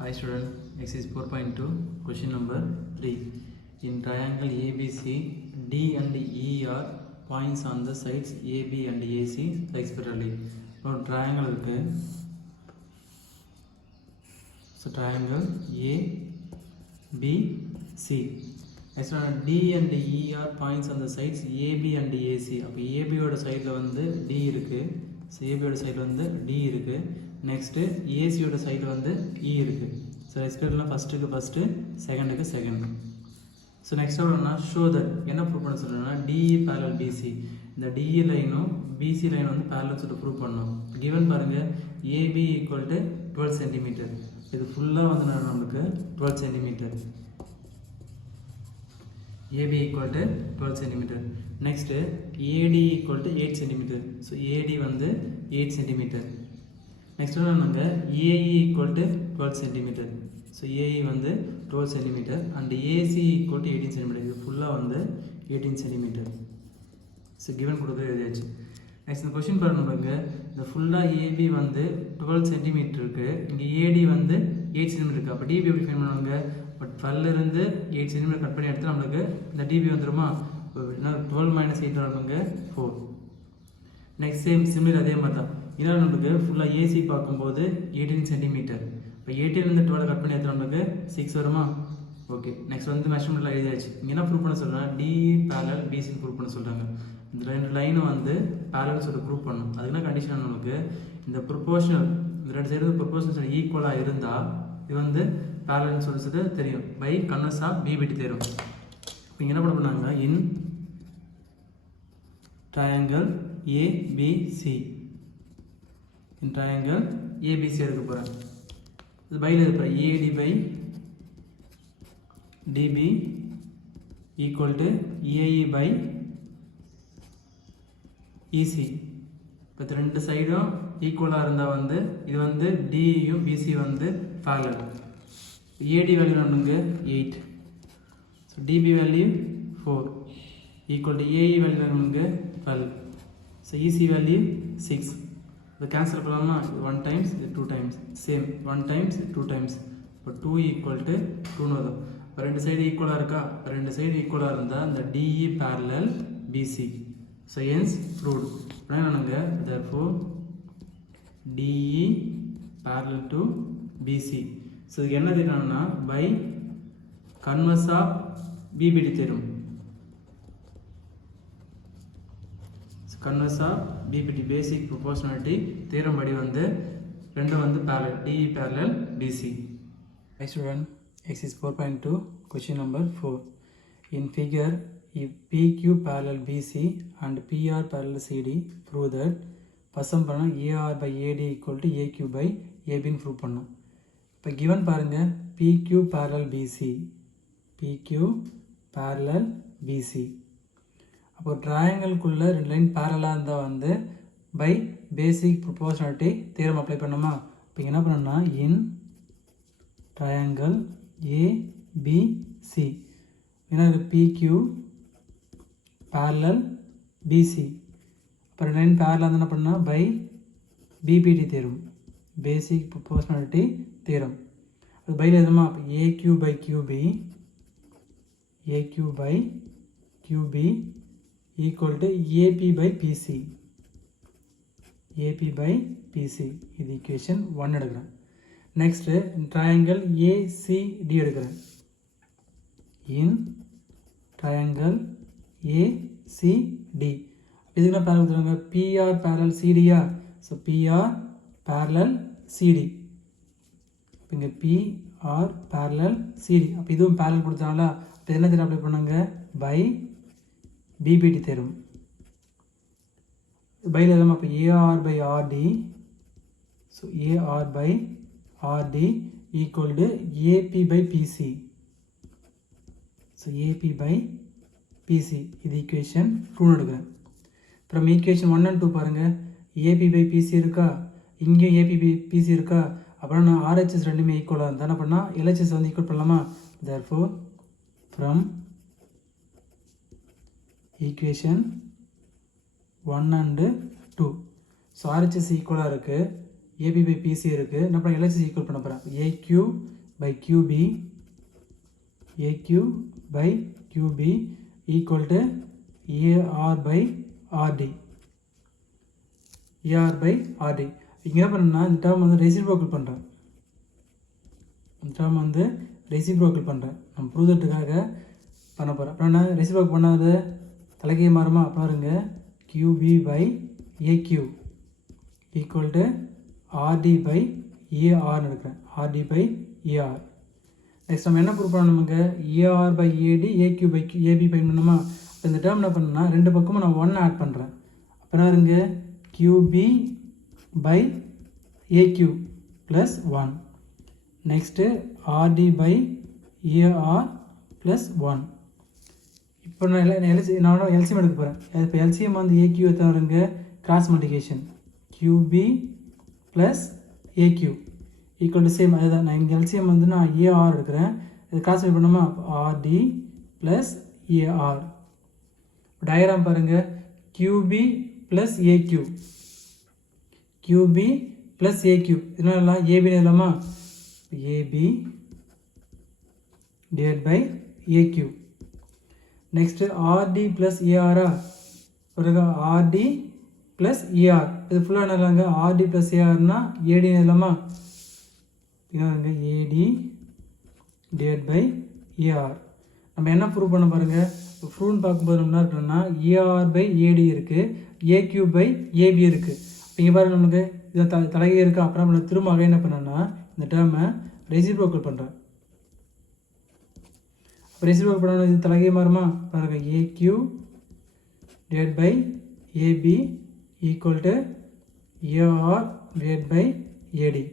Hi student, exercise 4.2, question number 3. In triangle ABC, D and E are points on the sides AB and AC separately. Now triangle இருக்கு. So triangle ABC. Next one, D and E are points on the sides AB and AC. அப்போ AB ஓட சைடில் வந்து D இருக்கு. So AB ஓட சைடில் வந்து D இருக்கு. நெக்ஸ்ட்டு ஏசியோட சைடில் வந்து இ இருக்குது. ஸோ எக்ஸ்பிரேஷனில் ஃபஸ்ட்டுக்கு செகண்டுக்கு செகண்ட். ஸோ நெக்ஸ்ட் எவ்வளோனா ஷோ தட் என்ன ப்ரூவ் பண்ண சொல்கிறேன்னா டிஇ பேரலல் பிசி, இந்த டிஇ லைனும் பிசி லைனும் வந்து பேரலல் சொல்லிட்டு ப்ரூவ் பண்ணணும். கிவன் பாருங்கள் ஏபி ஈக்குவல் டு 12 சென்டிமீட்டர். இது ஃபுல்லாக வந்து நம்மளுக்கு 12 centimetre. AB equal to 12 cm. Next AD equal to 8 cm. So AD வந்து 8 cm. Next one நாங்கள் AE equal to 12 cm. So AE வந்து 12 cm and AC equal to 18 cm. இது ஃபுல்லாக வந்து 18 cm. ஸோ கிவன் கொடுக்க எழுதியாச்சு. நெக்ஸ்ட் இந்த question பாருங்க, இந்த ஃபுல்லாக ஏபி வந்து 12 cm இருக்குது, இங்கே ஏடி வந்து 8 cm இருக்குது. அப்போ டிபி எப்படி ஃபைன் பண்ணுவாங்க? பட் 12 இருந்து 8 cm கட் பண்ணி எடுத்து நம்மளுக்கு இந்த டிபி வந்துடுமா? 12 - 8 வருவாங்க 4. நெக்ஸ்ட் சிமிலர் அதே மாதிரி தான். இதனால் நம்மளுக்கு ஃபுல்லாக ஏசி பார்க்கும்போது 18 சென்டிமீட்டர். இப்போ 18 12 கட் பண்ணி எடுத்து நம்மளுக்கு 6 வருமா? ஓகே. நெக்ஸ்ட் வந்து மெஷர்மெண்ட்லாம் எழுதியாச்சு. இங்கே என்ன ப்ரூவ் பண்ண சொல்கிறேன்? டி பேரலல் பிசின்னு ப்ரூவ் பண்ண சொல்கிறாங்க. இந்த ரெண்டு லைனும் வந்து பேரலல் சொல்லி ப்ரூவ் பண்ணணும். அதுக்குன்னா கண்டிஷன் நமக்கு இந்த ப்ரொபோஷனல், இந்த ரெண்டு சைடு ப்ரொபோஷனல் ஈக்குவலாக இருந்தால் இது வந்து பேரலல்னு சொல்லிட்டு தெரியும். பை கன்வர்ஸ் ஆஃப் பிபிடி தெரியும். இப்போ இங்கே என்ன பண்ணாங்க? In triangle ABC, in triangle ABC எடுக்க போகிறேன். இது பையில் இருக்கிற AD by DB equal to AE by EC. இப்போ ரெண்டு சைடும் ஈக்குவலாக இருந்தால் வந்து இது வந்து டியும் பிசி வந்து பேரலல். ஏடி வேல்யூ நம்மளுக்கு 8, so DB value 4 equal to AE value நம்மளுக்கு 12, ஸோ இசி வேல்யூ 6. இதை கேன்சல் பண்ணலாமா? 1 times 2 times same, 1 times 2 times. இப்போ 2 ஈக்குவல் டு 2 வரும். இப்போ ரெண்டு சைடு ஈக்குவலாக இருக்கா? ரெண்டு சைடு ஈக்குவலாக இருந்தால் இந்த DE parallel BC. So hence proved. அப்படின்னா நாங்க therefore DE parallel to BC. So இதுக்கு என்ன தெரியும்னா பை கன்வர்ஸ் ஆஃப் பிபிடி தெரியும். Converse of BPT basic proportionality theorem படி வந்து ரெண்டும் வந்து பேரலல், DE parallel BC. Hi student, exercise 4.2, question number 4. In figure, if PQ parallel BC and PR parallel CD, prove that பசம் பண்ண AR by AD equal to AQ by AB ன்னு prove பண்ணோம். இப்போ given பாருங்க PQ parallel BC, PQ parallel BC. அப்போ ட்ரையாங்கிள்குள்ளே ரெண்டு line பேரலாக இருந்தால் வந்து by basic proportionality theorem apply பண்ணோமா? இப்போ என்ன பண்ணோம்னா இன் ட்ரையாங்கிள் ஏபிசி, ஏன்னா இது PQ parallel BC. அப்புறம் லைன் பேரலாக இருந்தால் என்ன பண்ணால் பை பிபிடி தேரும், பேசிக் ப்ரொபோர்ஷனாலிட்டி தேரம். அது பையில் எதுமா? அப்போ AQ by QB, AQ by QB equal to AB by BC, AB by BC. இது ஈக்குவேஷன் 1 எடுக்கிறேன். நெக்ஸ்ட்டு ட்ரையாங்கிள் ஏசிடி எடுக்கிறேன். இன் ட்ரையாங்கிள் ஏசிடி இதுக்கு என்ன பேரல் கொடுத்துருவாங்க? பிஆர் பேரல் சிடியா? So PR parallel CD. இப்போ இங்கே பிஆர் பேரலல் சிடி. அப்போ இதுவும் பேரல் கொடுத்தாங்களா? அப்போ என்ன தெரியும் அப்ளை பண்ணாங்க? பை பிபிடி தேரும். பையில் எதுவும் அப்போ AR by RT, so AR by RT equal to AB by BC, so AB by BC. இது ஈக்குவேஷன் 2 எடுக்கிறேன். அப்புறம் ஈக்குவேஷன் 1 and 2 பாருங்கள். ஏபி பை பிசி இருக்கா? இங்கேயும் ஏபி பை பிசி இருக்கா? அப்புறம் நான் ஆர்ஹெச்எஸ் ரெண்டுமே ஈக்குவலாக இருந்தால் என்ன பண்ணால் எல்ஹெச்எஸ் வந்து ஈக்குவல் பண்ணலாமா? therefore from equation 1 and 2, so RHS ஈக்குவலாக இருக்குது, ஏபி பை பிசி இருக்குது. நான் அப்புறம் எல்ஹெச்எஸ் ஈக்குவல் பண்ண போகிறேன். AQ by QB equal to AR by RT. இங்கே என்ன பண்ணணும்னா இந்த டேர்ம் வந்து ரெசிப்ரோக்கல் பண்ணுறேன். நம்ம ப்ரூவ் பண்ண போகிறேன். அப்புறம் என்ன ரெசிப்ரோக்கல் பண்ணாது தலைகீழ் மாறுமா? பாருங்க, QB by AQ equal to RD by ஏஆர்னு எடுக்கிறேன். RD by AR. நெக்ஸ்ட் நம்ம என்ன ப்ரூவ் பண்ணணும்? நமக்கு AR by AT AQ by AB பயன் பண்ணணுமா? இப்போ இந்த டேர்ம் என்ன பண்ணணும்னா ரெண்டு பக்கமும் நான் 1 ஆட் பண்ணுறேன். அப்புறம் இருங்க QB by AQ plus 1. Next RT by AR plus 1. இப்போ நான் எல்சிஎம் எடுக்க போகிறேன். இப்போ எல்சிஎம் வந்து ஏக்யூ எத்தனை வருங்க? Cross multiplication QB plus AQ equal to same. அதுதான் நான் இங்கே எல்சிஎம் வந்து நான் ஏஆர் எடுக்கிறேன். இது கிராஸ் மல்டி பண்ணோமா? RD plus AR. டயக்ராம் பாருங்கள், கியூபி ப்ளஸ் ஏக்யூ இதெல்லாம் ஏபின்னு இல்லாமா? AB divide by AQ. Next RD plus ஏஆரா? பிறகு ஆர்டி ப்ளஸ் ஏஆர். இது ஃபுல்லாக என்ன இல்லைங்க? ஆர்டி ப்ளஸ் ஏஆர்னா ஏடின்னு இல்லாமா? இதாங்க ஏடி டிவைட் பை ஏஆர். நம்ம என்ன ப்ரூவ் பண்ண பாருங்கள். ப்ரூவ்னு பார்க்கும்போது நம்ம என்ன இருக்கணும்னா ஏஆர் பை ஏடி இருக்குது, ஏக்யூ பை ஏபி இருக்குது. இங்கே பாருங்க, நமக்கு இதை தலைகீழ் இருக்குது. அப்புறம் நம்ம திரும்ப என்ன பண்ணோன்னா இந்த டேர்மை ரெசிப்ரோக்கல் பண்ணுறேன். அப்போ ரெசிப்ரோக்கல் பண்ணணும், இது தலைகீழ் மாறுமா? பாருங்கள், AQ divide by AB equal to AR divide by AD.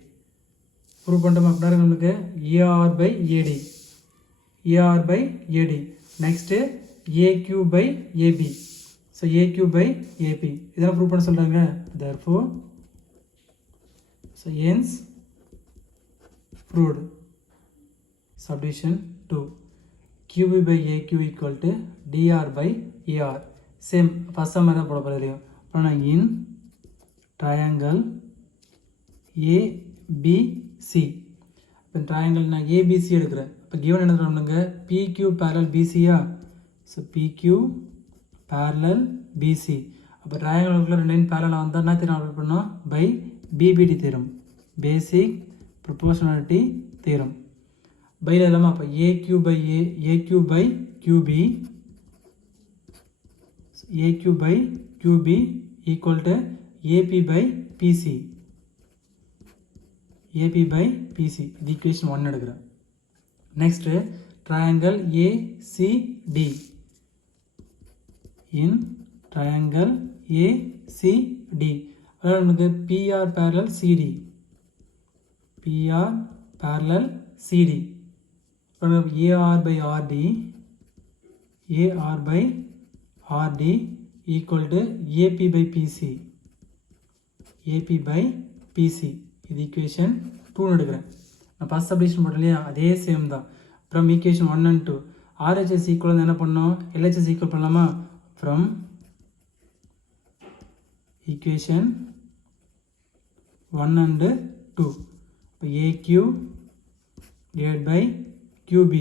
Prove பண்ணிட்டோமா? அப்படின்னா நம்மளுக்கு AR by AD. Next AQ by AB. So AQ by AB இதெல்லாம் ப்ரூவ் பண்ண சொல்கிறாங்க. Therefore so hence proved. Subdivision 2. QB by AQ equal to DR by ER. Same first sum மேலே போட போகிறோம். அப்புறம் in triangle ABC. இப்போ triangle நான் ABC எடுக்கிறேன். இப்போ given என்ன பண்ணுங்க? PQ parallel BCயா? So PQ parallel BC. அப்போ triangle ரெண்டு parallel வந்தால் என்ன தேரம் அப்ளை பண்ணோம்? by BBD theorem, basic proportionality theorem. by இல்லாமல் அப்போ AQ by QB equal to AP by PC. இது equation 1 எடுக்கிறேன். next triangle ACD. in triangle ACD அதாவது நமக்கு PR parallel CD. AR by RD equal to AP by PC. இது equation 2 எடுக்கிறேன். நான் first subdivision போட்டேன் இல்லையா, அதே சேம் தான். அப்புறம் equation 1 and 2 RHS ஈக்குவல் என்ன பண்ணோம்? LHS ஈக்குவல் பண்ணலாமா? ஃப்ரம் equation 1 and 2 இப்போ AQ divided by QB.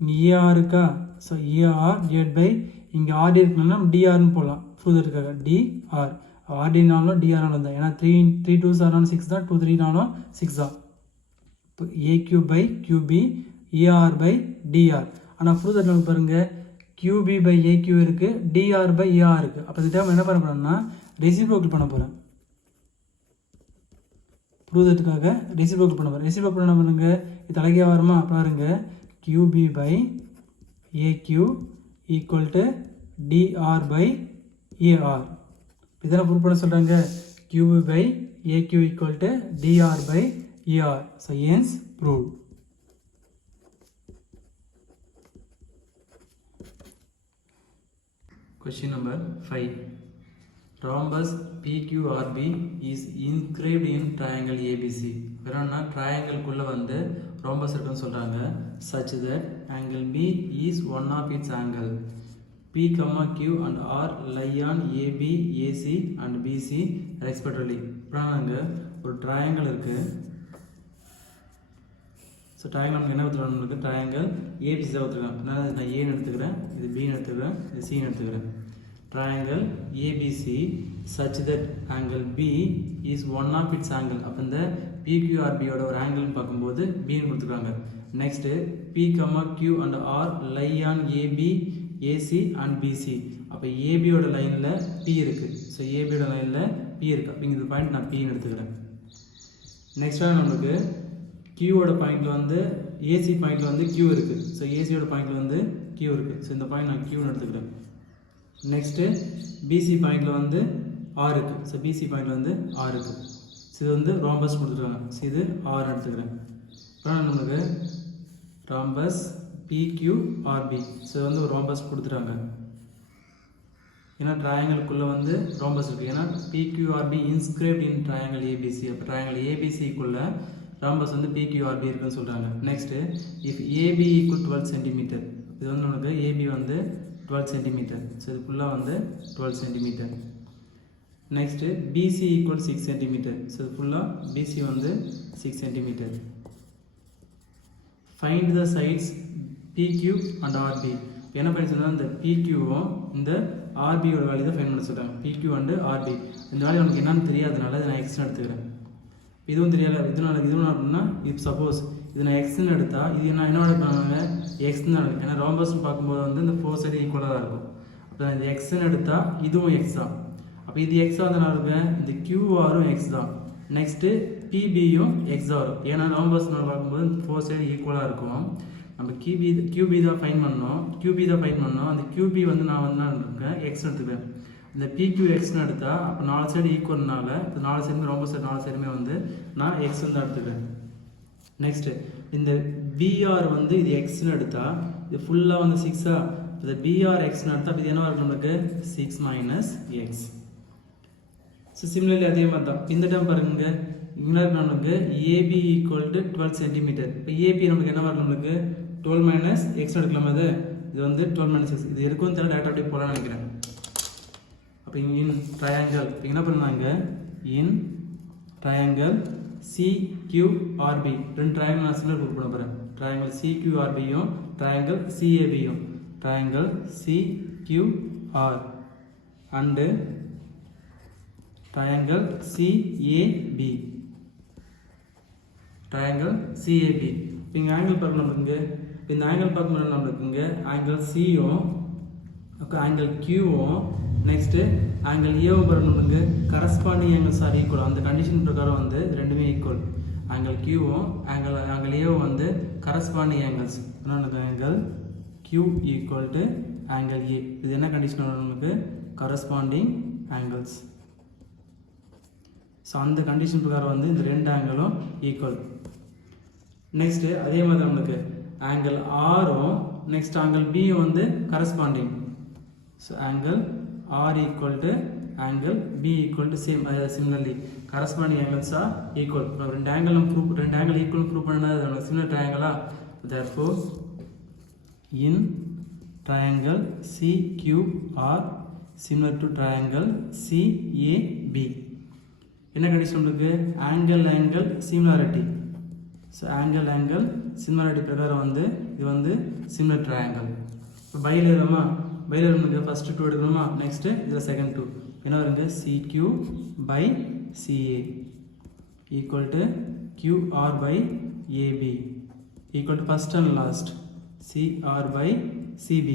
இங்கே AR இருக்கா? ஸோ AR divided by இங்கே RD இருக்குன்னா DRன்னு போடலாம். ப்ரூவ் DR RDனாலும் DRனாலும் தான். ஏன்னா 3 2s are 6 தான், 2 3நாலும் 6 தான். இப்போ AQ by QB AR by DR. ஆனால் ப்ரூவ் நமக்கு பாருங்கள், QB by AQ இருக்குது, DR by AR இருக்குது. அப்போ இந்த டைம் என்ன பண்ண போகிறோம்னா ரெசிப்ரோக்கல் பண்ண போகிறேன். ப்ரூவதுக்காக ரெசிப்ரோக்கல் பண்ண போகிறேன். ரெசிப்ரோக்கல் பண்ண பாருங்க, இது தலைகீழா வருமா? பாருங்க, QB by AQ equal to DR by AR. இதெல்லாம் ப்ரூவ் பண்ண சொல்கிறாங்க. QB by AQ equal to DR by AR. So hence proved. Question number 5. Rhombus PQRB is inscribed in triangle ABC. வேறன்னா triangleக்குள்ள வந்து rhombus இருக்குன்னு சொல்றாங்க. Such that angle B is one of its angle. P, Q and R lie on AB, AC and BC respectively. அப்புறம் நாங்கள் ஒரு triangle இருக்குது. So triangle நமக்கு என்ன கொடுத்துருக்காங்க, நம்மளுக்கு ட்ரையாங்கிள் ஏபிசி தான் கொடுத்துருக்காங்க. அதனால் நான் ஏன்னு எடுத்துக்கிறேன், இது பின்னு எடுத்துக்கிறேன், இது சின்னு எடுத்துக்கிறேன். Triangle ABC such that angle B is one of its angle. அப்போ இந்த PQRBயோட ஒரு ஆங்கிள்னு பார்க்கும்போது பின்னு கொடுத்துருக்காங்க. Next P, Q and R lie on AB, AC and BC. அப்போ ஏபியோட லைனில் P இருக்குது. ஸோ ஏபியோட லைனில் P இருக்குது. அப்படிங்கிற பாயிண்ட் நான் Pன்னு எடுத்துக்கிறேன். நெக்ஸ்ட்டாக நம்மளுக்கு Qவோட பாயிண்டில் வந்து ஏசி பாயிண்டில் வந்து Q இருக்குது. ஸோ ஏசியோட பாயிண்டில் வந்து Q இருக்குது. ஸோ இந்த பாயிண்ட் நான் Qன்னு எடுத்துக்கிறேன். நெக்ஸ்ட்டு பிசி பாயிண்டில் வந்து ஆர் இருக்குது. ஸோ பிசி பாயிண்டில் வந்து ஆர் இருக்குது. ஸோ இது வந்து ராம்பஸ் கொடுத்துருக்காங்க. ஸோ இது ஆர் எடுத்துக்கிறேன். அப்புறம் நம்மளுக்கு ராம்பஸ் பிக்யூஆர்பி. ஸோ வந்து ஒரு ராம்பஸ் கொடுத்துட்டாங்க. ஏன்னா ட்ரையாங்கிளுக்குள்ளே வந்து ராம்பஸ் இருக்குது. ஏன்னா PQRB inscribed in triangle ABC. அப்போ ட்ரையாங்கிள் ஏபிசிக்குள்ளே ராம்பஸ் வந்து பிக்யூஆர்பி இருக்குன்னு சொல்கிறாங்க. Next if AB equal 12 centimetre. இது வந்து நமக்கு ஏபி வந்து 12 சென்டிமீட்டர். ஸோ இது ஃபுல்லாக வந்து 12 centimetre. Next BC equal 6 centimetre. So இது ஃபுல்லாக பிசி வந்து 6 centimetre. Find the sides PQ and RP. என்ன பண்ணி சொன்னால் இந்த பிக்யூவும் இந்த ஆர்பியோட வேல்யூ தான் ஃபைண்ட் பண்ண சொல்கிறாங்க. பிக்யூ அண்டு ஆர்பி இந்த வேல்யூ நமக்கு என்னன்னு தெரியாதனால இதை நான் எக்ஸ்ன்னு எடுத்துக்கிறேன். இதுவும் தெரியல, இதுவும் அப்படின்னா இப்போ சப்போஸ் இது நான் எக்ஸ்ன்னு எடுத்தால் இது நான் என்ன எடுப்பாங்க எக்ஸ்ன்னு எடுக்கும். ஏன்னா ராம்பஸ்ன்னு பார்க்கும்போது வந்து இந்த 4 சைடு ஈக்குவலாக தான் இருக்கும். அப்போ இந்த எக்ஸ்ன்னு எடுத்தால் இதுவும் எக்ஸ் தான். அப்போ இது எக்ஸாக தான் இருக்கேன், இந்த கியூஆரும் எக்ஸ் தான். நெக்ஸ்ட்டு பிபியும் எக்ஸாக வரும். ஏன்னா ராம்பஸ் பார்க்கும்போது 4 சைடு ஈக்குவலாக இருக்கும். நம்ம கியூபி தான் ஃபைன் பண்ணோம். அந்த கியூபி வந்து நான் வந்து நான் இருக்கேன் எக்ஸ் எடுத்துக்கிறேன். இந்த பிக்யூ எக்ஸ்ன்னு எடுத்தால் அப்போ 4 சைடு ஈக்குவல்னால இப்போ 4 சைடுமே ராம்பஸ் சைடு 4 சைடுமே வந்து நான் எக்ஸ் வந்து எடுத்துக்கிறேன். நெக்ஸ்ட்டு இந்த பிஆர் வந்து இது எக்ஸ்ன்னு எடுத்தால் இது ஃபுல்லாக வந்து 6ஆ. இந்த பிஆர் எக்ஸ்ன்னு எடுத்தால் இது என்ன இருக்கும் நம்மளுக்கு 6 மைனஸ் எக்ஸ். ஸோ சிமிலர்லி அதே மாதிரி தான் இந்த டைம் பாருங்க இங்கே நம்மளுக்கு ஏபி ஈக்குவல் டு 12 சென்டிமீட்டர். இப்போ ஏபி நமக்கு என்ன வரும் நம்மளுக்கு 12 மைனஸ் எக்ஸ் எடுக்கலாமா? இது வந்து 12 மைனஸ் எக்ஸ். இது இருக்கும் தெரியல, டேரக்டாக அப்படியே போகலான்னு நினைக்கிறேன். அப்போ இன் ட்ரையாங்கிள் என்ன பண்ணாங்க, இன் ட்ரையாங்கிள் சிக்யூஆர்பி ரெண்டு ட்ரையாங்கிள் நான் சிமிலர் பண்ண போகிறேன். ட்ரையாங்கிள் சிக்யூஆர்பியும் ட்ரையாங்கிள் சிஏபியும். Triangle CQR and triangle CAB. Triangle CAB. இப்போ இங்கே ஆங்கிள் பார்க்கணும் நம்மளுக்கு. இப்போ இந்த ஆங்கிள் பார்க்கணும் நம்மளுக்கு இங்கே ஆங்கிள் சியும் ஆங்கிள் கியூவும் நெக்ஸ்ட்டு ஆங்கிள் ஏவும் பார்க்கணும் நம்மளுக்கு. Corresponding angles are equal. அந்த கண்டிஷன் பிரகாரம் வந்து ரெண்டுமே ஈக்குவல். ஆங்கிள் கியூவும் ஆங்கிள் ஏவும் வந்து கரஸ்பாண்டிங் ஆங்கிள்ஸ். அதனால் angle Q equal to angle A. இது என்ன கண்டிஷன் வரும் நமக்கு? Corresponding angles. ஸோ அந்த கண்டிஷன் பிரகாரம் வந்து இந்த ரெண்டு ஆங்கிளும் ஈக்குவல். நெக்ஸ்ட்டு அதே மாதிரி நம்மளுக்கு ஆங்கிள் ஆரும் நெக்ஸ்ட் ஆங்கிள் பியும் வந்து corresponding. So angle R equal to angle B equal to same. Similarly corresponding angles are equal. ரெண்டு ஆங்கிள் ஈக்குவல் ப்ரூவ் பண்ணது சிமிலர் ட்ரையாங்கிளா. therefore in triangle CQR similar to triangle CAB. என்ன condition நம்மளுக்கு? Angle similarity. So angle similarity பிரகாரம் வந்து இது வந்து similar triangle. இப்போ பையில் எழுதணுமா? பையில் எழுதணுங்க. ஃபஸ்ட்டு 2 எடுக்கணுமா? நெக்ஸ்ட்டு இதில் செகண்ட் 2 என்ன வருங்க? CQ by CA equal to QR by AB equal to first and last CR by CB.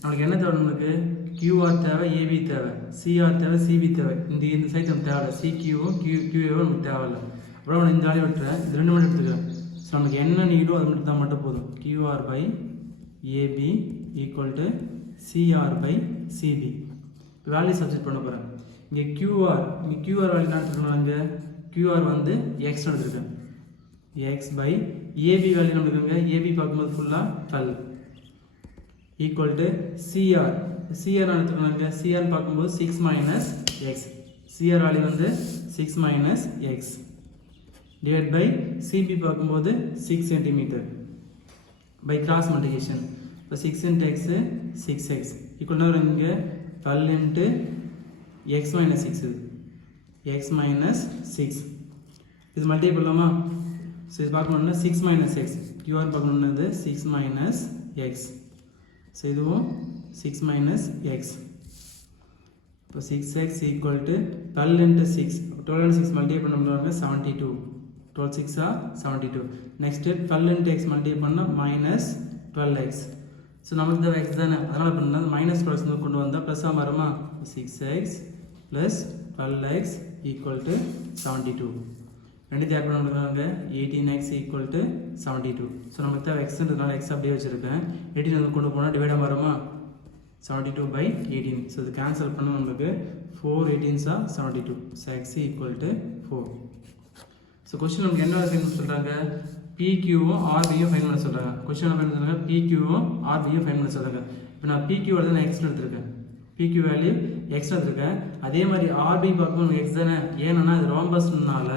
நம்மளுக்கு என்ன தேவை? நம்மளுக்கு QR தேவை, AB தேவை, CR தேவை, CB தேவை. இந்த சைட் நமக்கு தேவை. CQவும் QAவும் நமக்கு தேவையில்லை. அப்புறம் இந்த வேலையை விட்டுறேன். இது ரெண்டு மட்டும் எடுத்துக்கிறேன். ஸோ நமக்கு என்ன நீடோ அது மட்டும் தான் மட்டும் போதும். QR by AB equal to CR by CB. இப்போ வேல்யூ சப்ஸ்டிட் பண்ண போகிறேன். இங்கே QR வேல்யூ என்ன எடுத்துருக்கோம்? இங்கே QR வந்து எக்ஸ் எடுத்துருக்கேன். எக்ஸ் பை AB வேல்யூ நம்மளுக்கு AB பார்க்கும்போது ஃபுல்லாக 12 ஈக்குவல் டு CR நான் எடுத்துக்கோங்க. CR பார்க்கும்போது 6 மைனஸ் எக்ஸ். CR வேல்யூ வந்து 6 minus X divide by CB பார்க்கும்போது 6 சென்டிமீட்டர் பை கிராஸ் மல்டிபிகேஷன். இப்போ 6 இன்ட்டு எக்ஸு 6x ஈக்குவல் இங்கே 12 into X minus 6. x minus 6. இது மல்டிப்ளை பண்ணலாமா? ஸோ இது பார்க்கணுன்னா 6 minus x. QR பார்க்கணுன்னது 6 minus x. So இதுவும் 6 minus x. இப்போ 6x equal to 12 into 6. 12 into 6 multiply பண்ணோம்னா 72. 12 6 are 72. Next 12 into x multiply பண்ணால் minus 12x. ஸோ நமக்கு இந்த x தானே, அதனால் பண்ணால் மைனஸ் 12 கொண்டு வந்தால் ப்ளஸ்ஸாக மாறுமா? 6x plus 12x equal to 72. ரெண்டுத்தையும் ஆட் பண்ணுறாங்க 18x equal to 72. ஸோ நமக்கு தான் எக்ஸ்ன்றதுனால எக்ஸ் அப்படியே வச்சுருக்கேன். 18 வந்து கொண்டு போனால் டிவைடாக வருமா? 72/18. ஸோ இது கேன்சல் பண்ண நம்மளுக்கு 4 18s are 72. So x equal to 4. So question நமக்கு என்ன இருக்குன்னு சொல்கிறாங்க? PQவும் RBயும் ஃபைன் பண்ண சொல்கிறாங்க. கொஸ்டின் என்ன பண்ண சொல்கிறாங்க? PQவும் RBயும் ஃபைன் பண்ண சொல்கிறாங்க. இப்போ நான் PQ வந்து நான் எக்ஸ் எடுத்துருக்கேன். PQ வேல்யூ எக்ஸ் எடுத்துருக்கேன். அதே மாதிரி RB பார்க்கும் எக்ஸ் தானே. ஏன்னா இது ரோம்பஸ்னால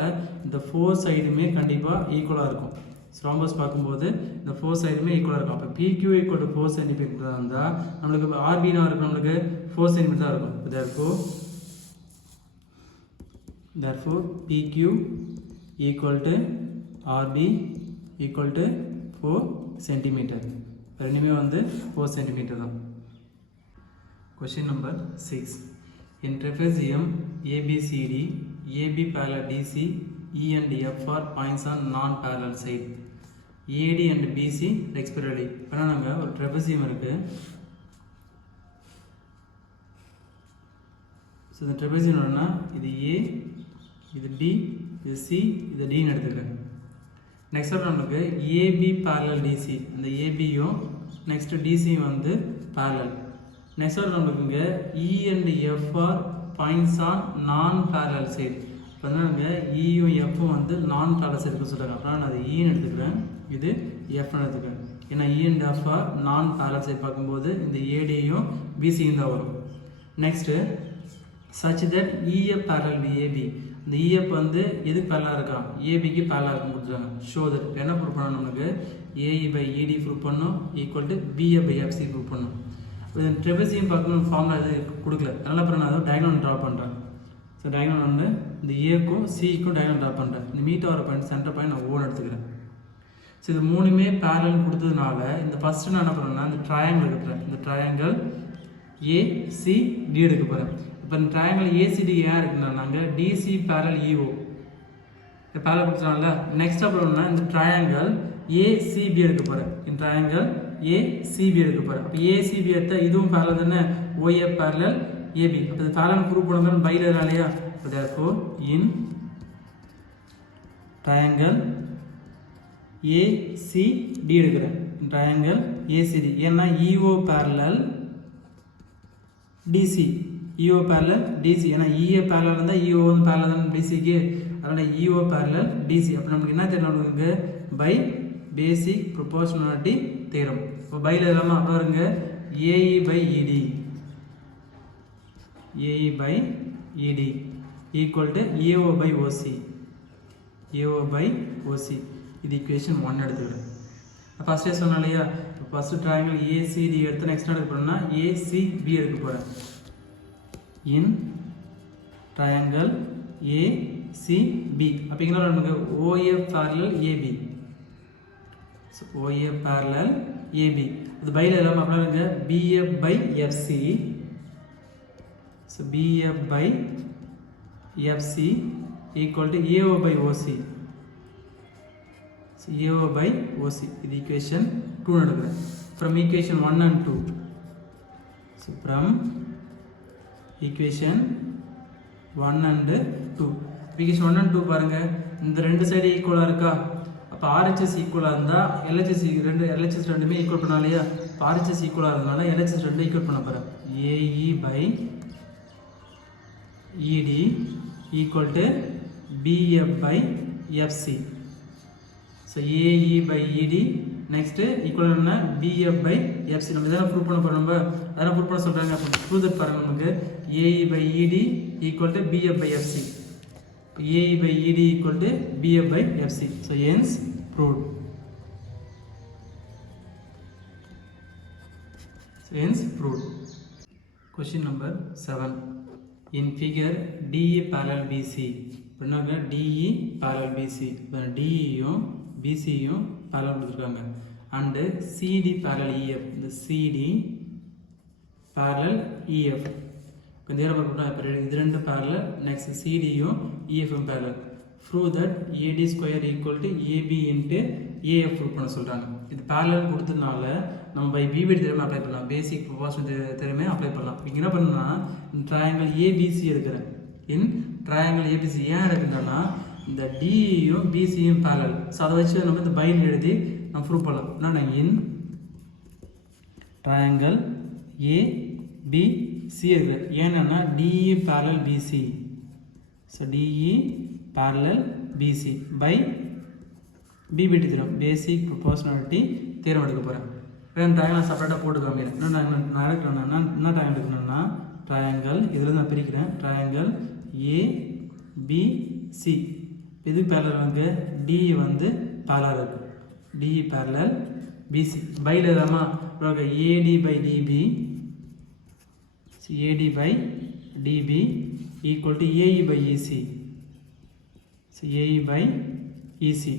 இந்த 4 சைடுமே கண்டிப்பாக ஈக்குவலாக இருக்கும். ரோம்பஸ் பார்க்கும்போது இந்த 4 சைடுமே ஈக்குவலாக இருக்கும். அப்போ PQ equal to 4 சென்டிமீட்டர் இருந்தால் நம்மளுக்கு இப்போ RB நான் இருக்கும், நம்மளுக்கு 4 சென்டிமீட்டர் தான் இருக்கும். therefore PQ equal to RB equal to 4 centimetre. ரெண்டுமே வந்து 4 சென்டிமீட்டர் தான். Question number 6. In trapezium ABCD, AB parallel DC, E and F are points on non-parallel side. AD and BC respectively. இப்போ நாங்கள் ஒரு ட்ரெபசியம் இருக்குது. ஸோ இந்த ட்ரெபசியம் என்னன்னா இது A, இது D, இது C, இது Dன்னு எடுத்துக்கிறேன். நெக்ஸ்ட் நமக்கு AB parallel DC, இந்த ABயும் நெக்ஸ்ட் DCயும் வந்து parallel. நெக்ஸ்ட் நமக்கு இங்கே E and F are points on non-parallel side. இப்போ நாங்கள் Eயும் Fம் வந்து non-parallel side சொல்கிறாங்க. அப்புறம் நான் அது Eன்னு எடுத்துக்கிறேன், இது Fன்னு எடுத்துக்கிறேன். ஏன்னா E and F are non-parallel side பார்க்கும்போது இந்த ADயும் BCயும் தான் வரும். Next such that EF parallel BAB, இந்த EF வந்து எதுக்கு பேரலாக இருக்கா? ஏபிக்கு பேரலாக இருக்குன்னு கொடுத்துருக்காங்க. ஷோ தட் என்ன ப்ரூவ் பண்ணணும்? நமக்கு AE/ED ப்ரூவ் பண்ணணும் ஈக்குவல் டு BF/FC ப்ரூவ் பண்ணணும். இப்போ இந்த ட்ரெபசியம் பார்க்கணும் ஃபார்முலா இது கொடுக்கல, அதனால் அப்புறம் நான் அதை டயக்ராம் ட்ரா பண்ணுறேன். ஸோ டயக்ராம் வந்து இந்த ஏக்கும் சிக்கும் டயக்ராம் ட்ரா பண்ணுறேன். இந்த மீட் ஆகிற பாயிண்ட் சென்டர் பாயிண்ட் நான் ஓன் எடுத்துக்கிறேன். ஸோ இது மூணுமே பேரல் கொடுத்ததுனால இந்த ஃபஸ்ட்டு நான் என்ன பண்ணுறேன்னா இந்த ட்ரையாங்கிள் எடுக்கிறேன். இந்த ட்ரையாங்கிள் ACD எடுக்க போகிறேன். இப்போ இந்த ட்ரையாங்கிள் ACD ஏன் இருக்குன்னா நாங்கள் DC பேரல் EO இந்த பேரல் கொடுத்தனால நெக்ஸ்ட் அப்புறம்னா இந்த ட்ரையாங்கிள் ACB எடுக்க போகிறேன். இந்த ட்ரையாங்கிள் ACB எடுக்க போகிறேன். அப்போ ACB எடுத்தால் இதுவும் பேரல் தானே, OA பேரல் AB. அப்போ இது பேரல் ப்ரூவ் பண்ணதான் பைலர் இல்லையா? therefore in triangle ACD எடுக்கிறேன். triangle ACD ஏன்னா EO parallel DC, EO parallel DC, ஏன்னா EA parallel இருந்தால் EO வந்து parallel தான் DCக்கு, அதனால் EO parallel DC. அப்போ நமக்கு என்ன தெரியும்? நமக்கு பை பேசிக் ப்ரொபோர்ஷனாலிட்டி தேரம். இப்போ பையில் இல்லாமல் அப்புறம் இருங்க AE/ED equal to AO/OC, AO/OC. இது equation 1 எடுத்துக்கிறேன். ஃபஸ்ட்டே சொன்னேன் இல்லையா, ஃபஸ்ட்டு ட்ரையாங்கிள் ACD எடுத்து நெக்ஸ்ட் எடுக்க போகிறேன்னா ACB எடுக்க போகிறேன். இன் ட்ரையாங்கிள் ACB அப்படிங்கிற நமக்கு OA parallel AB. So OA parallel AB அது பையில் இல்லாமல் அப்படின்னா இருங்க BF/FC. So BF/FC equal to AO/OC. So AO/OC இது equation 2 எடுக்கிறேன். from equation 1 and 2. So from equation 1 and 2. equation 1 and 2 பாருங்கள், இந்த ரெண்டு சைடு ஈக்குவலாக இருக்கா? அப்போ RHS ஈக்குவலாக இருந்தால் LHS ரெண்டுமே ஈக்குவல் பண்ணா இல்லையா? இப்போ RHS ஈக்குவலாக இருந்தால LHS ரெண்டு ஈக்குவல் பண்ண போகிறேன். AE/ED equal to BF/FC. So AE/ED next equal என்ன? BF/FC. நம்ம இதெல்லாம் ப்ரூவ் பண்ண போகிறோம். நம்ம அதெல்லாம் ப்ரூவ் பண்ண சொல்கிறாங்க. அப்போ ப்ரூவ் தட் பாருங்கள், நமக்கு AE/ED equal to BF/FC. AE/ED equal to BF/FC. So hence proved. Question number 7. in figure DE parallel BC. இப்போ என்ன DE parallel BC. இப்போ DEயும் BCயும் parallel கொடுத்துருக்காங்க. And CD parallel EF. இந்த CD parallel EF. இப்போ இந்த ஏற பார்க்கணும். இது ரெண்டு parallel. Next CDயும் EFம் parallel. Prove that AD square equal to AB into AF prove பண்ண சொல்கிறாங்க. இது parallel கொடுத்ததுனால நம்ம பை பிபிடி தியரம் அப்ளை பண்ணலாம். பேசிக் ப்ரொபோஷனல் தியரமே அப்ளை பண்ணலாம். இங்கே என்ன பண்ணணும்னா இந்த ட்ரையாங்கிள் ஏபிசி எடுக்கிறேன். இன் ட்ரையாங்கிள் ஏபிசி ஏன் எடுக்கிறேன்னா இந்த டியும் பிசியும் parallel. ஸோ அதை வச்சு நம்ம இந்த பைன் எழுதி நம்ம ப்ரூவ் பண்ணலாம். என்னன்னா இன் ட்ரையாங்கிள் ஏபிசி எடுக்கிறேன். ஏன்னா DE parallel BC. So DE parallel BC by BPT theorem basic proportionality theorem எடுக்க போகிறேன். ரெண்டு ட்ரையாங்கிள் செப்பரேட்டாக போட்டு காமிக்கிறேன். நான் எடுக்கிறேன்னா என்ன ட்ரையாங்கிள் எடுக்கணும்னா ட்ரையாங்கிள் இதில் நான் பிரிக்கிறேன். ட்ரையாங்கிள் ஏபிசி எது பேரலல் வந்து டி வந்து பேரலல் இருக்குது. டி பேரலல் பிசி பையில் இல்லாமல் AD by DB AD by DB equal to AE by EC. So AE by EC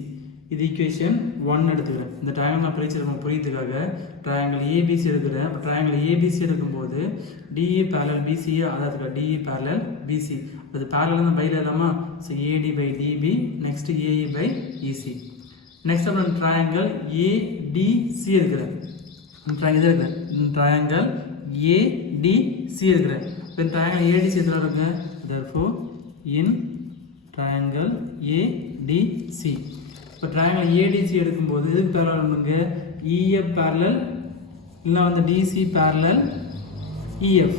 இது ஈக்குவேஷன் 1 எடுத்துக்கிறேன். இந்த ட்ரையாங்கிள் நான் பிரிச்சிருக்கோம் புரியுதுக்காக ட்ரையாங்கிள் ஏபிசி எடுக்கிறேன். அப்போ ட்ரையாங்கிள் ஏபிசி எடுக்கும்போது டிஇ பேரலல் பிசி அதாவது டிஇ பேரலல் பிசி அது பேரலல் தான் பையில் இல்லாமல். So AD by DB next AE by EC. Next அப்புறம் ட்ரையாங்கிள் ஏடிசி எடுக்கிறேன். ட்ரையாங்கிள் இருக்கிறேன். ட்ரையாங்கிள் ஏடிசி எடுக்கிறேன். இப்போ ட்ரையாங்கிள் ஏடிசி எதில் இருக்குங்க therefore in triangle ADC. இப்போ triangle ADC எடுக்கும்போது எதுக்கு பேரலல் பண்ணுங்க EF parallel இல்லை வந்து DC parallel EF.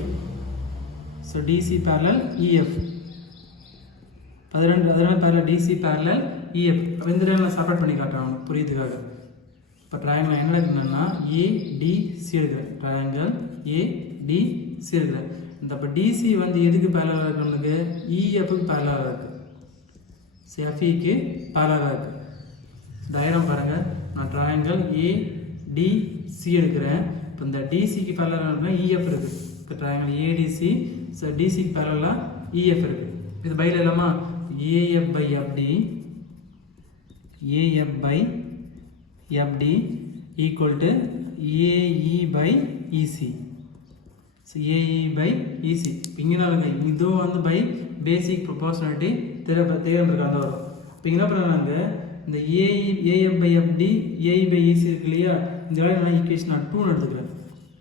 So DC parallel EF அதனால parallel DC parallel EF. அப்போ இந்த ட்ரையாங்கிள் செப்பரேட் பண்ணி காட்டுறாங்க புரியுதுக்காக. இப்போ ட்ரையாங்கிள் என்ன எடுக்கணும்னா ADC எடுக்கிறேன். ட்ரையாங்கிள் ADC எடுக்கிறேன். இந்த இப்போ DC வந்து எதுக்கு பேரலல் இருக்குன்னு EFக்கு பேரலல் இருக்குது. எஃப்இக்கு பேரலல் இருக்குது. டயக்ராம் பாருங்கள். நான் ட்ரையாங்கிள் ஏடிசி எடுக்கிறேன். இப்போ இந்த டிசிக்கு பேரலல் இருக்குன்னா இஎஃப் இருக்குது. இப்போ ட்ரையாங்கிள் ஏடிசி ஸோ டிசிக்கு பேரலாக இஎஃப் இருக்குது. இது பையில் இல்லாமா AF by FD AF by FD equal to AE by EC. So AE by EC இங்கே இதுவும் வந்து பை பேசிக் ப்ரொபோஷனாலிட்டி தேரம் இருக்காங்க வரும். இப்போ என்ன பண்ணுறாங்க இந்த AF by FD AE by EC இருக்கு இல்லையா இந்த வேலை நான் ஈக்குவேஷன் நான் 2 எடுத்துக்கிறேன்.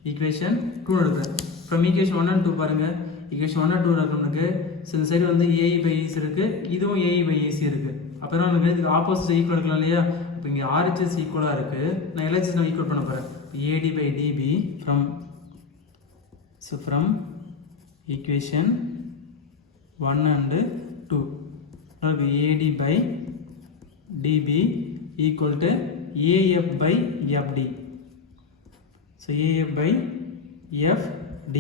ஈக்குவேஷன் 2 எடுக்கிறேன். ஃப்ரம் ஈக்குவேஷன் 1 and 2 பாருங்கள். ஈக்குவேஷன் 1 and 2 இருக்கணுக்கு இந்த சைடு வந்து ஏஇ பை இசி இருக்குது. இதுவும் ஏஇ பை இசி இருக்குது. அப்புறம் எனக்கு இதுக்கு ஆப்போசிட் ஈக்குவல் இருக்கலாம் இல்லையா. இப்போ இங்கே ஆர்ஹெச்எஸ் ஈக்குவலாக இருக்குது. நான் எல்ஹெச்எஸ் நான் ஈக்குவல் பண்ண போகிறேன். AD by DB from equation 1 and 2 AD by DB equal to AF by FD. So AF by FD.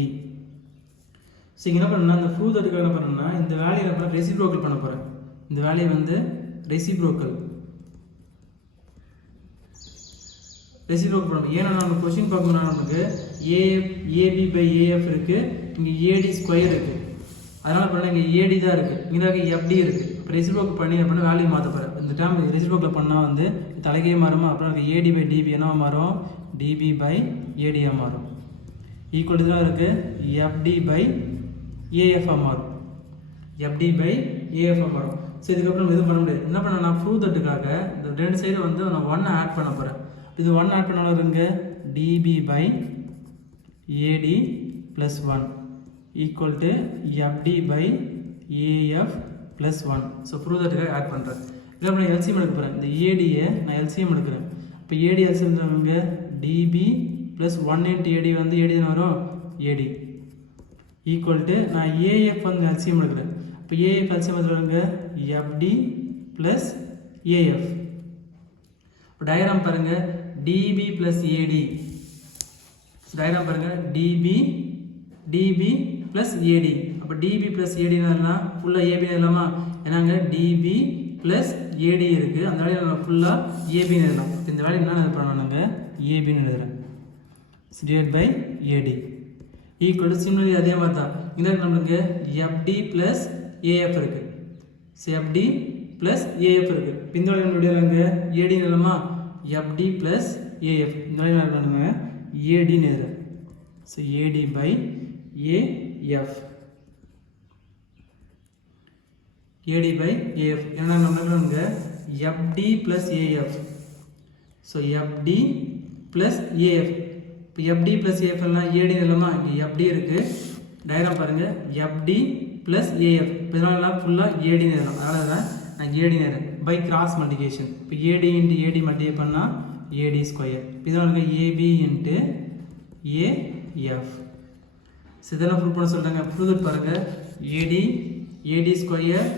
So இங்கே என்ன பண்ணணும்னா இந்த ப்ரூவ் தட்டுக்காக என்ன பண்ணணும்னா இந்த வேலையை நான் ரெசிப்ரோக்கல் பண்ண போகிறேன். இந்த வேலையை வந்து ரெசிப்ரோக்கல் பண்ணணும். ஏன்னா நம்ம கொஸ்டின் பார்க்கணும்னா நமக்கு ஏபி பை ஏஎஃப் இருக்குது. இங்கே ஏடி ஸ்கொயர் இருக்குது. அதனால் பண்ணால் இங்கே ஏடி தான் இருக்குது. இங்கே எஃப்டி இருக்குது. இப்போ ரெசிப்ரோக்கல் பண்ணி அப்படின்னா வேல்யூ மாற்ற போகிறேன். இந்த டைம் ரெசிப்ரோக்கல் பண்ணால் வந்து தலைக்கே மாறுமா. அப்புறம் ஏடி பை டிபி என்னவா மாறும் டிபி பை ஏடியாக மாறும். ஈக்குவல் தான் இருக்குது எஃப்டி பை ஏஎஃப்ஆ மாறும். எஃப்டி பை ஏஎஃப்ஆ மாறும். ஸோ இதுக்கப்புறம் எதுவும் பண்ண முடியாது. என்ன பண்ண நான் ப்ரூவ் தட்டுக்காக இந்த ரெண்டு சைடு வந்து நான் 1 ஆட் பண்ண போகிறேன். இது 1 ஆட் பண்ணாலும் இருங்க DB by AD plus 1 equal to FD by AF plus 1. So prove தட்டுக்காக ஆட் பண்ணுறேன். இல்லை நான் எல்சிஎம் எடுக்க போகிறேன். இந்த ஏடியை நான் எல்சிஎம் எடுக்கிறேன். இப்போ ஏடி எல்சிஎம் தருவாங்க டிபி ப்ளஸ் 1 இன்ட்டு ஏடி வந்து ஏடி தானே வரும் ஏடி ஈக்குவல் டு நான் ஏஎஃப் வந்து எல்சிஎம் எடுக்கிறேன். இப்போ ஏஎஃப் எல்சிஎம் எடுத்துருவாங்க எஃப்டி ப்ளஸ் ஏஎஃப். இப்போ டயக்ராம் பாருங்கள் டிபி ப்ளஸ் ஏடி. டயக்ராம் பாருங்கள் டிபி ப்ளஸ் ஏடி. அப்போ டிபி ப்ளஸ் ஏடினா ஃபுல்லாக ஏபின்னு இல்லாமா ஏன்னாங்க டிபி ப்ளஸ் ஏடி இருக்குது. அந்த வேலையை நம்ம ஃபுல்லாக ஏபின்னு எழுதலாம். இந்த வேலையை என்ன பண்ணணும் நாங்கள் ஏபின்னு எழுதுகிறேன் divide by AD. Equal to similarly அதே மாதிரி தான் இந்த நம்மளுக்கு எஃப்டி ப்ளஸ் ஏஎஃப் இருக்கு. ஸோ எஃப்டி ப்ளஸ் ஏஎஃப் இருக்கு. இந்த நம்மளுடைய ஏடி நிலமா எஃப்டி ப்ளஸ் ஏஎஃப் இந்த நம்ம ஏடி நேரு. So AD by AF AD by AF ஏன்னா நம்மளுக்கு FD plus AF. So FD plus AF இப்போ எஃப்டி ப்ளஸ் ஏஎஃப் எல்லாம் ஏடி நிலமா இங்கே எஃப்டி இருக்குது டயக்ராம் பாருங்கள் எஃப்டி ப்ளஸ் ஏஎஃப் இப்போ இதெல்லாம் ஃபுல்லாக ஏடி நேரம் அதனால தான் நான் ஏடி நேரம் பை கிராஸ் மல்டிகேஷன் இப்போ ஏடி இன்ட்டு ஏடி மல்டிகை பண்ணால் ஏடி ஸ்கொயர் இப்போ இதெல்லாம் ஏபி இன்ட்டு ஏஎஃப். ஸோ இதெல்லாம் ப்ரூவ் பண்ண சொல்கிறாங்க. ப்ரூவ் பாருங்கள் ஏடி square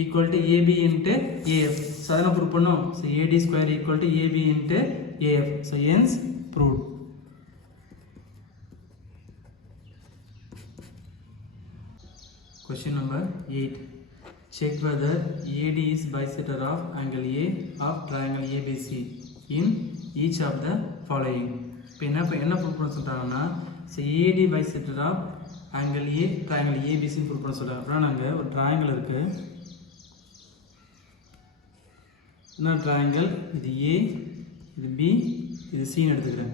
equal to AB into AF. So அதெல்லாம் prove பண்ணோம். So AD square equal to AB into AF. So hence proved. Question number 8. Check whether AD is bisector of angle A of triangle ABC in each of the following. இப்போ என்ன prove பண்ண சொல்றாங்கன்னா so AD bisector of angle A triangle ABC prove பண்ண சொல்றாங்க. அப்புறம் நாங்க ஒரு triangle இருக்கு. என்ன ட்ரையாங்கிள் இது ஏ இது பி இது சின்னு எடுத்துக்கிறேன்.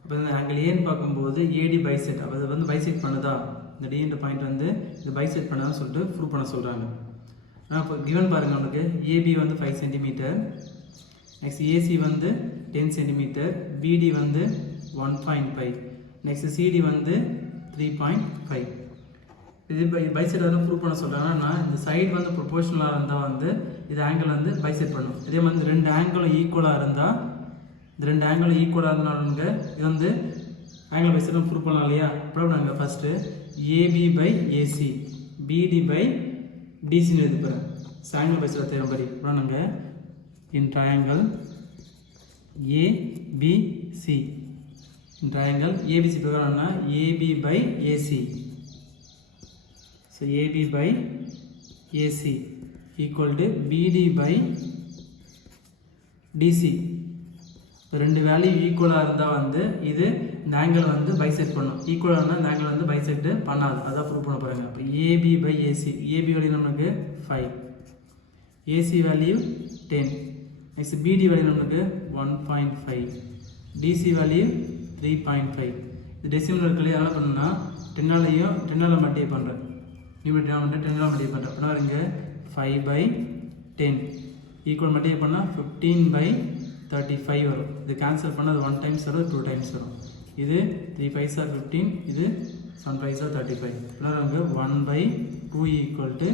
அப்போ இந்த ஆங்கிள் ஏன்னு பார்க்கும்போது ஏடி பைசெட் அப்போ அது பைசெட் பண்ணுதா இந்த டின்ற பாயிண்ட் இது பைசெட் பண்ணதான்னு சொல்லிட்டு ப்ரூவ் பண்ண சொல்கிறாங்க. ஆனால் இப்போ கிவன் பாருங்கள் நம்மளுக்கு AB 5 centimetre next AC 10 centimetre BD 1.5 next CD 3.5 இது பைசெட் ப்ரூவ் பண்ண சொல்கிறாங்கன்னா இந்த சைடு ப்ரொபோஷனலாக இருந்தால் இது ஆங்கிள் பைசெட் பண்ணும். இதே மாதிரி ரெண்டு ஆங்கிளும் ஈக்குவலாக இருந்தால் இந்த ரெண்டு ஆங்கிளும் ஈக்குவலாக இருந்தாலுங்க இது ஆங்கிள் பைசெட் ப்ரூவ் பண்ணலாம் இல்லையா. அப்புறம் நாங்கள் first AB by AC BD by டிசின்னு எழுதிப்போகிறேன். ஆங்கிள் பைசெட் தேவை படி அப்புறம் நாங்கள் in triangle ABC in triangle ABC பிரகாரம்னா AB by AC. So AB by AC equal to BD by DC. இப்போ ரெண்டு வேல்யூ ஈக்குவலாக இருந்தால் இது இந்த ஆங்கிள் பைசெட் பண்ணும். ஈக்குவலாக இருந்தால் இந்த ஆங்கிள் பைசெட் பண்ணாது. அதான் ப்ரூவ் பண்ண போகிறாங்க. இப்போ AB by AC AB value நமக்கு 5 AC value 10 next BD value நமக்கு 1.5 டிசி வேல்யூ 3.5. இது டெசிமல் இருக்குல்லையே அதனால் பண்ணணும்னா 10ஆல் மல்டிப்ளை பண்ணுறேன். நியூமரேட்டர் நான் 10ஆல் மல்டிப்ளை பண்ணுறேன். அப்படின்னா வருங்க 5/10 ஈக்குவல் மல்டிப்ளை பண்ணால் 15/35 வரும். இது கேன்சல் பண்ணால் அது 1 டைம்ஸ் வரும் 2 டைம்ஸ் வரும். இது 3 5s are 15 இது 7 5s are 35. அப்படின்னா வருங்க 1/2 ஈக்குவல் டு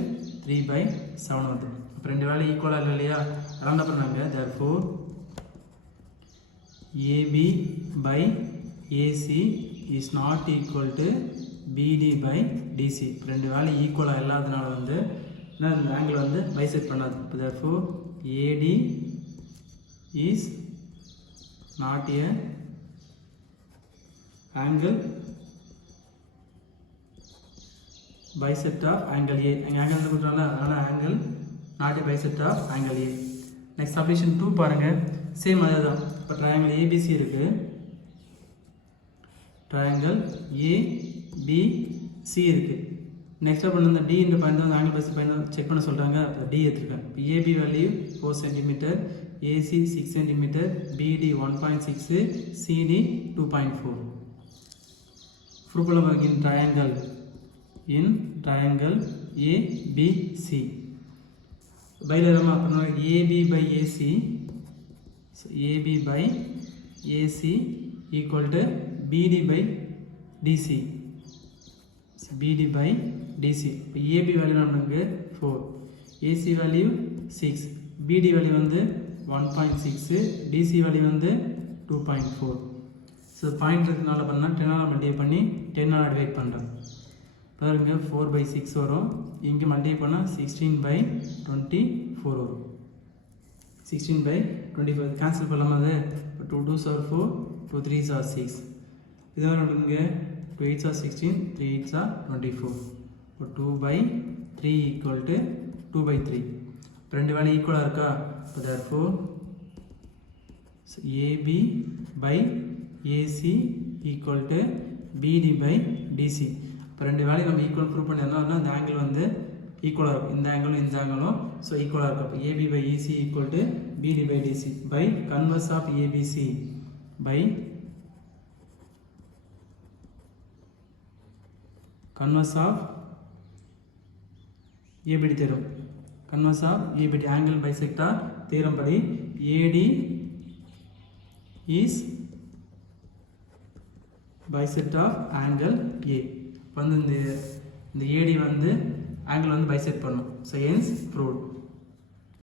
3/7 வருது. அப்போ ரெண்டு வேலை ஈக்குவலாக இல்லை இல்லையா அதெல்லாம் என்ன பண்ணாங்க therefore AB by AC is not equal to BD by DC. ரெண்டு வேல்யூ ஈக்குவலாக இல்லாதனால என்ன இந்த ஆங்கிள் பைசெட் பண்ணாது. இப்போ therefore AD is not a angle bisect of angle A. அங்கே ஆங்கிள் கொடுக்குறாங்களா அதனால் angle not a bisect of angle A. Next சப்டிஷன் 2 பாருங்கள் சேம் அதே தான். இப்போ ட்ரையாங்கிள் ABC இருக்குது. ட்ரையாங்கிள் ABC இருக்குது. நெக்ஸ்ட் பண்ண இந்த டி இந்த point angle bisect point check பண்ண சொல்கிறாங்க. அப்போ டி எடுத்துருக்கேன். இப்போ AB value 4 centimetre AC 6 centimetre BD 1.6 CD 2.4. Proof பண்ண இன் ட்ரையாங்கிள் ஏபிசி பைலரமா அப்புறம் AB by AC AB by AC equal to BD by DC BD by DC. இப்போ ஏபி வேல்யூ நமக்கு 4 AC value 6 BD value 1.6 DC value 2.4. So point இருக்கிறதுனால பண்ணால் 10ஆல் multiply பண்ணி 10ஆல் divide பண்ணுறேன். பாருங்க 4/6 வரும். இங்கே மல்டிப்ளை பண்ணால் 16/24 வரும். 16/24 கேன்சல் பண்ணலாமா அது 2 2s are 4 2 3s are 6 இது இங்கே 2 8s are 16 3 8s are 24. இப்போ 2/3 ஈக்குவல் டு 2/3. இப்போ ரெண்டு வேல்யூ ஈக்குவலாக இருக்கா. இப்போ therefore AB by AC equal to BD by DC. இப்போ ரெண்டு வேலையும் நம்ம ஈக்குவல் ப்ரூவ் பண்ணியிருந்தோம். அந்த ஆங்கிள் வந்து ஈக்குவலாக இருக்கும், இந்த ஆங்கிளும் ஸோ ஈக்குவலாக இருக்கும். அப்போ AB by EC equal to BD by DC by converse of ABC by converse of ABD theorem. Converse of ABD angle bisector theorem படி AD is bisect of angle A. வந்து இந்த AD வந்து angle வந்து bisect பண்ணும். So hence proved.